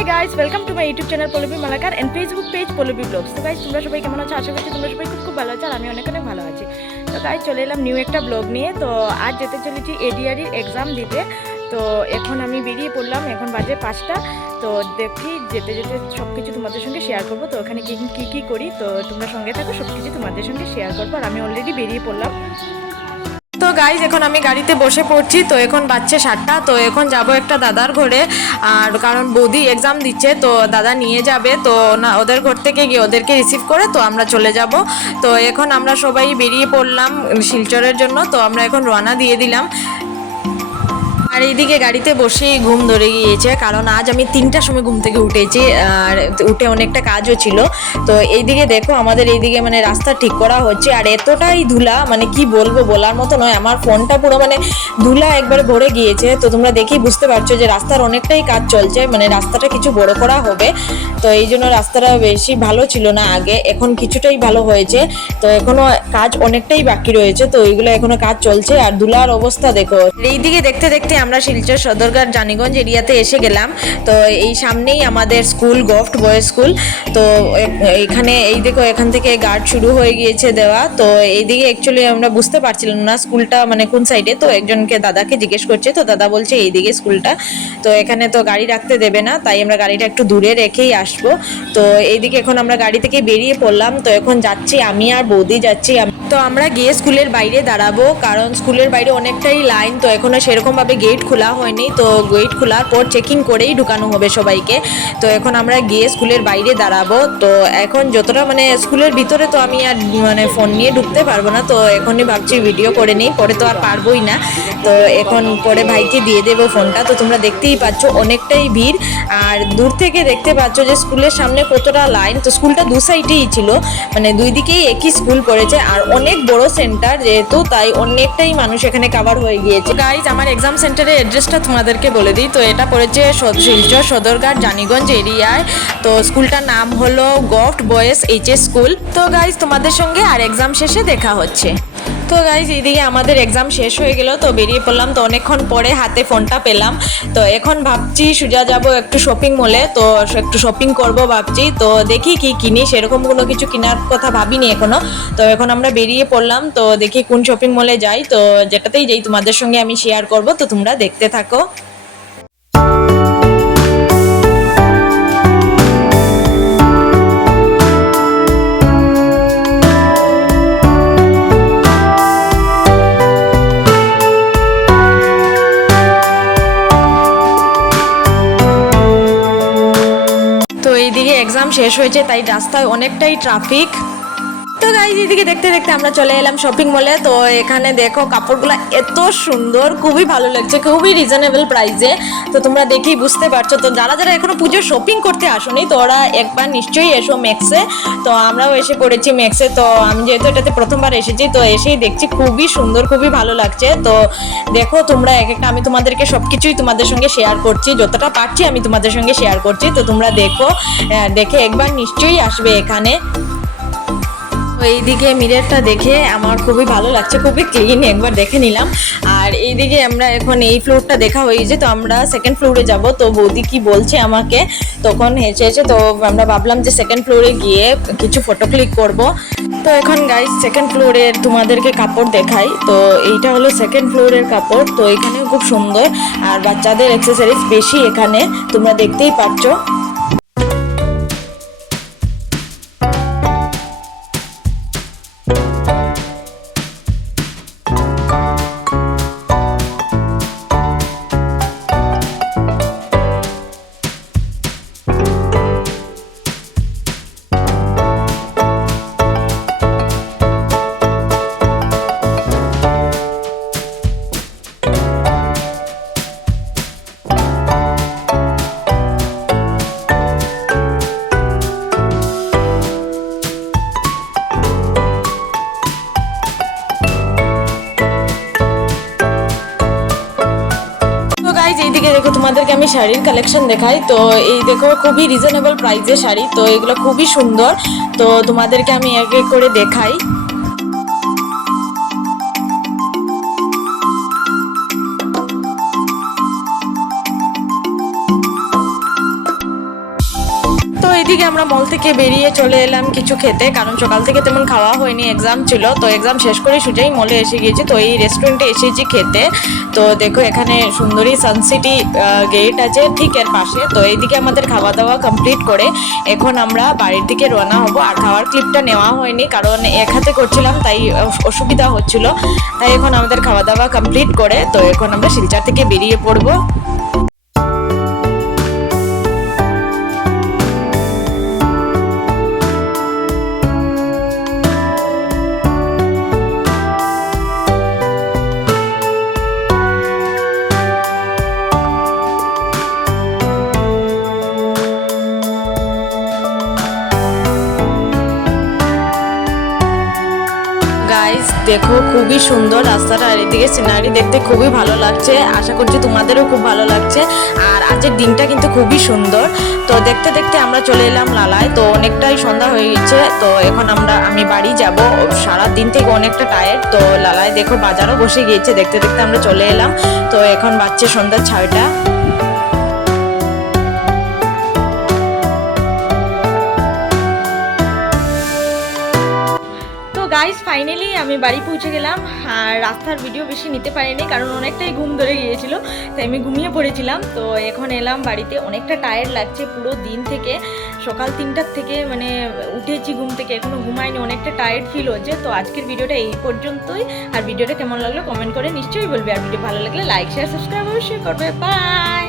Hi guys welcome to my YouTube channel Pallabi Malakar and Facebook page Pallabi blogs তো guys তোমরা সবাই কেমন আছো? আশা করছি তোমরা সবাই খুব খুব ভালো আছো আর আমি অনেক অনেক ভালো আছি। তো গাইস চলে এলাম নিউ একটা ব্লগ নিয়ে। তো আজ যেতে চলেছি এডিআরির এক্সাম দিতে। তো এখন আমি বেরিয়ে পড়লাম, এখন বাজে পাঁচটা। তো দেখি যেতে যেতে সব কিছু তোমাদের সঙ্গে শেয়ার করব। তো ওখানে কী কী কী করি, তো তোমরা সঙ্গে থাকো সব কিছু তোমাদের সঙ্গে শেয়ার করব। আর আমি অলরেডি বেরিয়ে পড়লাম। গাইজ এখন আমি গাড়িতে বসে পড়ছি, তো এখন বাচ্চা সাতটা, তো এখন যাব একটা দাদার ঘরে। আর কারণ বৌদি এক্সাম দিচ্ছে, তো দাদা নিয়ে যাবে, তো না, ওদের ঘর থেকে গিয়ে ওদেরকে রিসিভ করে, তো আমরা চলে যাব। তো এখন আমরা সবাই বেরিয়ে পড়লাম শিলচরের জন্য, তো আমরা এখন রওনা দিয়ে দিলাম। আর এইদিকে গাড়িতে বসেই ঘুম ধরে গিয়েছে, কারণ আজ আমি তিনটার সময় ঘুম থেকে উঠেছি, আর উঠে অনেকটা কাজও ছিল। তো এইদিকে দেখো, আমাদের এইদিকে মানে রাস্তা ঠিক করা হচ্ছে, আর এতটাই ধুলা মানে কি বলব বলার মতো নয়, আমার ফোনটা পুরো মানে ধুলা একবারে ভরে গিয়েছে। তো তোমরা দেখেই বুঝতে পারছ যে রাস্তার অনেকটাই কাজ চলছে মানে রাস্তাটা কিছু বড় করা হবে। তো এই জন্য রাস্তাটা বেশি ভালো ছিল না আগে, এখন কিছুটাই ভালো হয়েছে। তো এখনও কাজ অনেকটাই বাকি রয়েছে, তো ওইগুলো এখনও কাজ চলছে, আর ধুলার অবস্থা দেখো। এইদিকে দেখতে দেখতে আমরা শিলচর সদরঘাট জানিগঞ্জ এরিয়াতে এসে গেলাম। তো এই সামনেই আমাদের স্কুল, গফট বয়েজ স্কুল। তো এখানে এই দেখো, এখান থেকে গার্ড শুরু হয়ে গিয়েছে দেওয়া। তো এইদিকে অ্যাকচুয়ালি আমরা বুঝতে পারছিলাম না স্কুলটা মানে কোন সাইডে তো একজনকে দাদাকে জিজ্ঞেস করছে, তো দাদা বলছে এইদিকে স্কুলটা। তো এখানে তো গাড়ি রাখতে দেবে না, তাই আমরা গাড়িটা একটু দূরে রেখেই আসব। তো এইদিকে এখন আমরা গাড়ি থেকে বেরিয়ে পড়লাম। তো এখন যাচ্ছি আমি আর বৌদি যাচ্ছি তো আমরা গিয়ে স্কুলের বাইরে দাঁড়াবো, কারণ স্কুলের বাইরে অনেকটাই লাইন তো এখনও সেরকম ভাবে গেট খোলা হয়নি, তো গেট খোলার পর চেকিং করেই ঢুকানো হবে সবাইকে। তো এখন আমরা গিয়ে স্কুলের বাইরে দাঁড়াবো। তো এখন যতটা মানে স্কুলের ভিতরে তো আমি আর মানে ফোন নিয়ে ঢুকতে পারব না, তো এখনই ভাবছি ভিডিও করে নিই, পরে তো আর পারবোই না। তো এখন পরে ভাইকে দিয়ে দেবো ফোনটা তো তোমরা দেখতেই পাচ্ছ অনেকটাই ভিড়। আর দূর থেকে দেখতে পাচ্ছ যে স্কুলের সামনে কতটা লাইন তো স্কুলটা দু সাইডেই ছিল মানে দুই দিকেই একই স্কুল পড়েছে। আর অনেক বড় সেন্টার যেহেতু, তাই অনেকটাই মানুষ এখানে কাভার হয়ে গিয়েছে। গাইজ আমার এক্সাম সেন্টারের অ্যাড্রেসটা তোমাদেরকে বলে দিই। তো এটা পড়েছে শিলচর সদরঘাট, জানিগঞ্জ এরিয়ায়। তো স্কুলটার নাম হলো গফট বয়েজ এইচ এস স্কুল। তো গাইজ তোমাদের সঙ্গে আর এক্সাম শেষে দেখা হচ্ছে। তো গাইজ এইদিকে আমাদের এক্সাম শেষ হয়ে গেল। তো বেরিয়ে পড়লাম। তো অনেকক্ষণ পরে হাতে ফোনটা পেলাম। তো এখন ভাবছি সুজা যাব একটু শপিং মলে তো একটু শপিং করব ভাবছি। তো দেখি কি কিনি। সেরকম কোনো কিছু কেনার কথা ভাবিনি এখনও। তো এখন আমরা বেরিয়ে পড়লাম। তো দেখি কোন শপিং মলে যাই। তো যেটাতেই যাই তোমাদের সঙ্গে আমি শেয়ার করব। তো তোমরা দেখতে থাকো। তো এইদিকে এক্সাম শেষ হয়েছে তাই রাস্তায় অনেকটাই ট্রাফিক তো গাইজ এদিকে দেখতে দেখতে আমরা চলে এলাম শপিং মলে তো এখানে দেখো কাপড়গুলো এত সুন্দর, খুবই ভালো লাগছে, খুবই রিজনেবল প্রাইসে তো তোমরা দেখেই বুঝতে পারছ। তো যারা যারা এখনও পুজোর শপিং করতে আসোনি, তো ওরা একবার নিশ্চয়ই এসো ম্যাক্সে তো আমরাও এসে পড়েছি ম্যাক্সে তো আমি যেহেতু এটাতে প্রথমবার এসেছি, তো এসেই দেখছি খুবই সুন্দর, খুবই ভালো লাগছে। তো দেখো তোমরা এক একটা, আমি তোমাদেরকে সব কিছুই তোমাদের সঙ্গে শেয়ার করছি, যতটা পারছি আমি তোমাদের সঙ্গে শেয়ার করছি। তো তোমরা দেখো দেখে একবার নিশ্চয়ই আসবে এখানে। এইদিকে মিররটা দেখে আমার খুবই ভালো লাগছে, খুবই ক্লিন একবার দেখে নিলাম। আর এইদিকে আমরা এখন এই ফ্লোরটা দেখা হয়ে গেছে, তো আমরা সেকেন্ড ফ্লোরে যাব। তো বৌদি কি বলছে আমাকে? তখন হেসে হেসে তো আমরা ভাবলাম যে সেকেন্ড ফ্লোরে গিয়ে কিছু ফটো ক্লিক করব। তো এখন গাইস সেকেন্ড ফ্লোরের তোমাদেরকে কাপড় দেখাই। তো এইটা হলো সেকেন্ড ফ্লোরের কাপড়, তো এখানেও খুব সুন্দর। আর বাচ্চাদের অ্যাক্সেসরিজ বেশি এখানে, তোমরা দেখতেই পাচ্ছ তোমাদেরকে আমি শাড়ির কালেকশন দেখাই। তো এই দেখো, খুবই রিজনেবল প্রাইসের শাড়ি। তো এগুলো খুবই সুন্দর। তো তোমাদেরকে আমি এক এক করে দেখাই। আমরা মল থেকে বেরিয়ে চলে এলাম কিছু খেতে, কারণ সকাল থেকে তেমন খাওয়া হয়নি এক্সাম ছিল। তো এক্সাম শেষ করে সোজাই মলে এসে গিয়েছি। তো এই রেস্টুরেন্টে এসেছি খেতে। তো দেখো এখানে সুন্দরী সানসিটি গেট আছে ঠিক এর পাশে। তো এইদিকে আমাদের খাওয়া দাওয়া কমপ্লিট করে এখন আমরা বাড়ির দিকে রওনা হব। আর খাওয়ার ক্লিপটা নেওয়া হয়নি, কারণ এক হাতে করছিলাম, তাই অস- অসুবিধা হচ্ছিল। তাই এখন আমাদের খাওয়া দাওয়া কমপ্লিট করে, তো এখন আমরা শিলচর থেকে বেরিয়ে পড়ব। দেখো খুবই সুন্দর রাস্তাটা, আর এদিকে সিনারি দেখতে খুবই ভালো লাগছে। আশা করছি তোমাদেরও খুব ভালো লাগছে। আর আজকের দিনটা কিন্তু খুবই সুন্দর। তো দেখতে দেখতে আমরা চলে এলাম লালায়। তো অনেকটাই সন্ধ্যা হয়ে গেছে। তো এখন আমরা, আমি বাড়ি যাব। সারা দিন থেকে অনেকটা টায়ার্ড তো লালায় দেখো বাজারও বসে গিয়েছে। দেখতে দেখতে আমরা চলে এলাম। তো এখন বাচ্চা সন্ধ্যা ছয়টা। তো গাইস ফাইনালি আমি বাড়ি পৌঁছে গেলাম। আর রাস্তার ভিডিও বেশি নিতে পারিনি, কারণ অনেকটাই ঘুম ধরে গিয়েছিল, তাই আমি ঘুমিয়ে পড়েছিলাম। তো এখন এলাম বাড়িতে, অনেকটা টায়ার্ড লাগছে পুরো দিন থেকে। সকাল তিনটার থেকে মানে উঠেছি ঘুম থেকে, এখনও ঘুমাইনি, অনেকটা টায়ার্ড ফিল হচ্ছে। তো আজকের ভিডিওটা এই পর্যন্তই। আর ভিডিওটা কেমন লাগল কমেন্ট করে নিশ্চয়ই বলবে। আর ভিডিও ভালো লাগলে লাইক শেয়ার সাবস্ক্রাইব অবশ্যই করবে। বাই